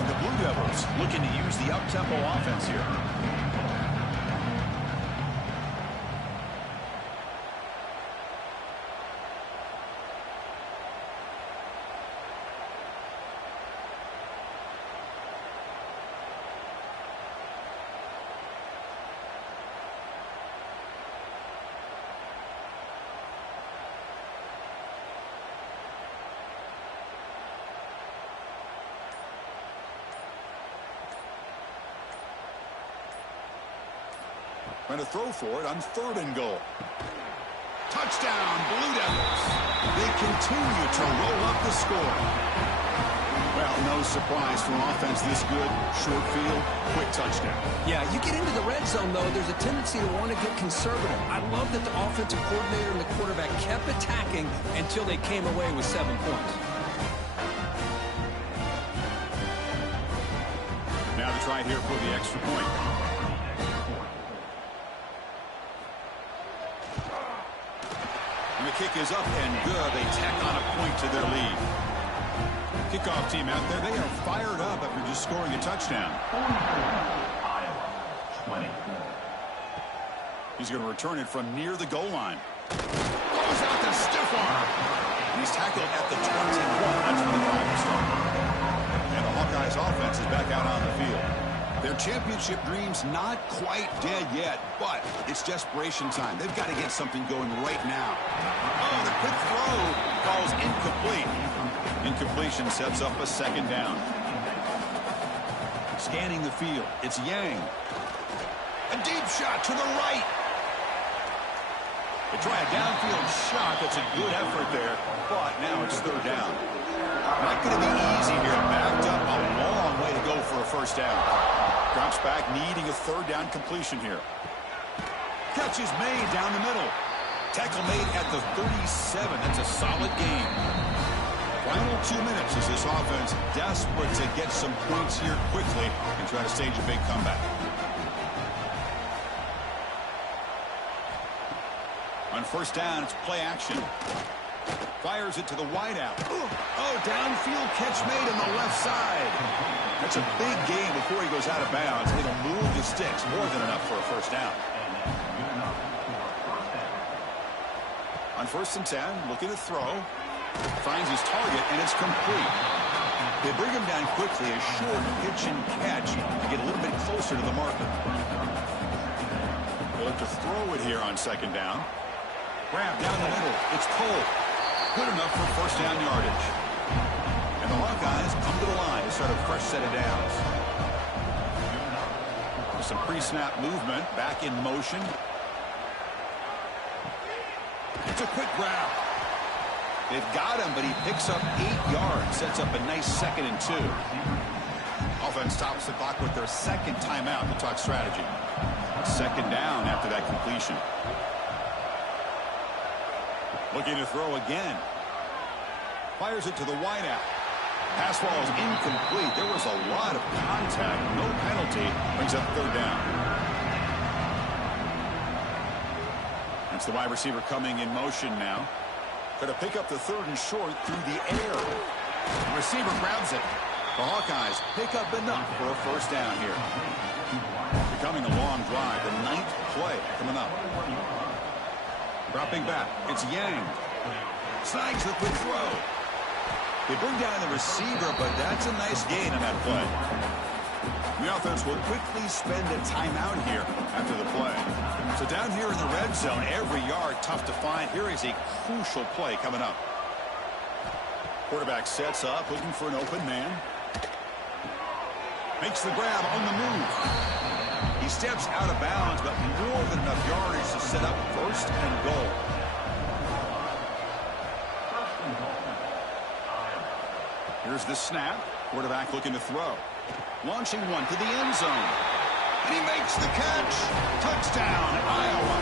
And the Blue Devils looking to use the up-tempo offense here. Trying to throw for it on 3rd and goal. Touchdown, Blue Devils. They continue to roll up the score. Well, no surprise from offense this good. Short field, quick touchdown. Yeah, you get into the red zone, though, there's a tendency to want to get conservative. I love that the offensive coordinator and the quarterback kept attacking until they came away with 7 points. Now to try here for the extra point. And the kick is up and good. They tack on a point to their lead. Kickoff team out there, they are fired up after just scoring a touchdown. Iowa, 20. He's going to return it from near the goal line. Goes out the stiff arm. And he's tackled at the 21. That's where the drive will start. And the Hawkeyes offense is back out on the field. Their championship dreams not quite dead yet, but it's desperation time. They've got to get something going right now. Oh, the quick throw calls incomplete. Incompletion sets up a second down. Scanning the field, it's Yang. A deep shot to the right. They try a downfield shot. That's a good effort there, but now it's third down. Not going to be easy here. Backed up a long way to go for a first down. Drops back, needing a third down completion here. Catch is made down the middle. Tackle made at the 37. That's a solid gain. Final 2 minutes as this offense desperate to get some points here quickly and try to stage a big comeback. On first down, it's play action. Fires it to the wideout. Oh, downfield catch made on the left side. That's a big gain before he goes out of bounds. It'll move the sticks more than enough for a first down. On first and 10, looking to throw. Finds his target, and it's complete. They bring him down quickly, a short pitch and catch to get a little bit closer to the marker. They'll look to throw it here on second down. Grab down the middle. It's Cole. Good enough for first down yardage. And the Hawkeyes come to the line to start a fresh set of downs. Some pre-snap movement, back in motion. It's a quick grab. They've got him, but he picks up 8 yards, sets up a nice 2nd and 2. Offense stops the clock with their second timeout to talk strategy. Second down after that completion. Looking to throw again. Fires it to the wideout. Pass ball is incomplete. There was a lot of contact. No penalty. Brings up third down. That's the wide receiver coming in motion now. Going to pick up the 3rd and short through the air. The receiver grabs it. The Hawkeyes pick up enough for a first down here. Becoming a long drive. The 9th play coming up. Dropping back. It's Yang. Snags the quick throw. They bring down the receiver, but that's a nice gain on that play. The offense will quickly spend a timeout here after the play. So down here in the red zone, every yard tough to find. Here is a crucial play coming up. Quarterback sets up, looking for an open man. Makes the grab on the move. He steps out of bounds, but more than enough yardage to set up first and goal. Here's the snap. Quarterback looking to throw. Launching one to the end zone. And he makes the catch. Touchdown, Iowa.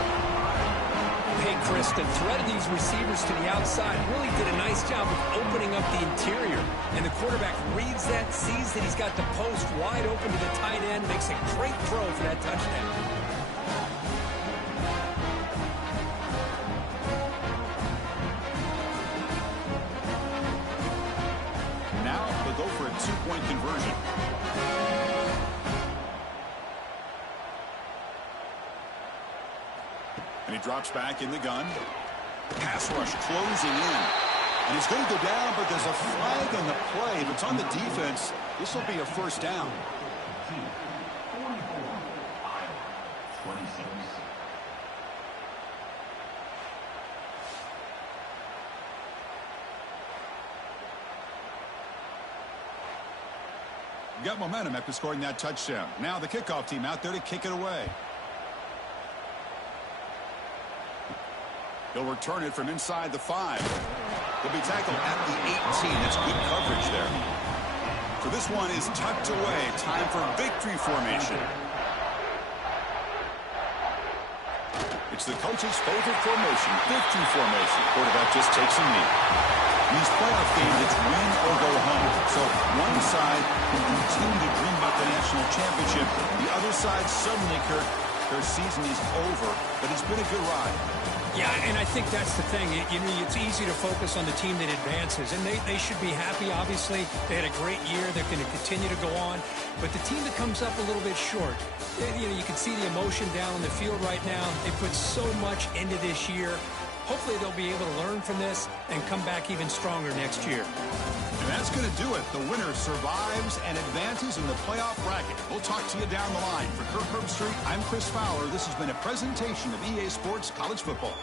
Hey, Chris, the threat of these receivers to the outside really did a nice job of opening up the interior. And the quarterback reads that, sees that he's got the post wide open to the tight end, makes a great throw for that touchdown. Now they'll go for a 2-point conversion. And he drops back in the gun. Pass rush closing in. And he's going to go down, but there's a flag on the play. If it's on the defense, this will be a first down. 26. Got momentum after scoring that touchdown. Now the kickoff team out there to kick it away. He'll return it from inside the 5. He'll be tackled at the 18. That's good coverage there. So this one is tucked away. Time for victory formation. It's the coach's favorite formation, victory formation. Quarterback just takes a knee. These playoff games, it's win or go home. So one side can continue to dream about the national championship. The other side, suddenly, Kirk, their season is over, but it's been a good ride. Yeah, and I think that's the thing. It's easy to focus on the team that advances, and they should be happy, obviously. They had a great year. They're going to continue to go on. But the team that comes up a little bit short, you can see the emotion down on the field right now. They put so much into this year. Hopefully they'll be able to learn from this and come back even stronger next year. And that's going to do it. The winner survives and advances in the playoff bracket. We'll talk to you down the line. For Kirk Herbstreit, I'm Chris Fowler. This has been a presentation of EA Sports College Football.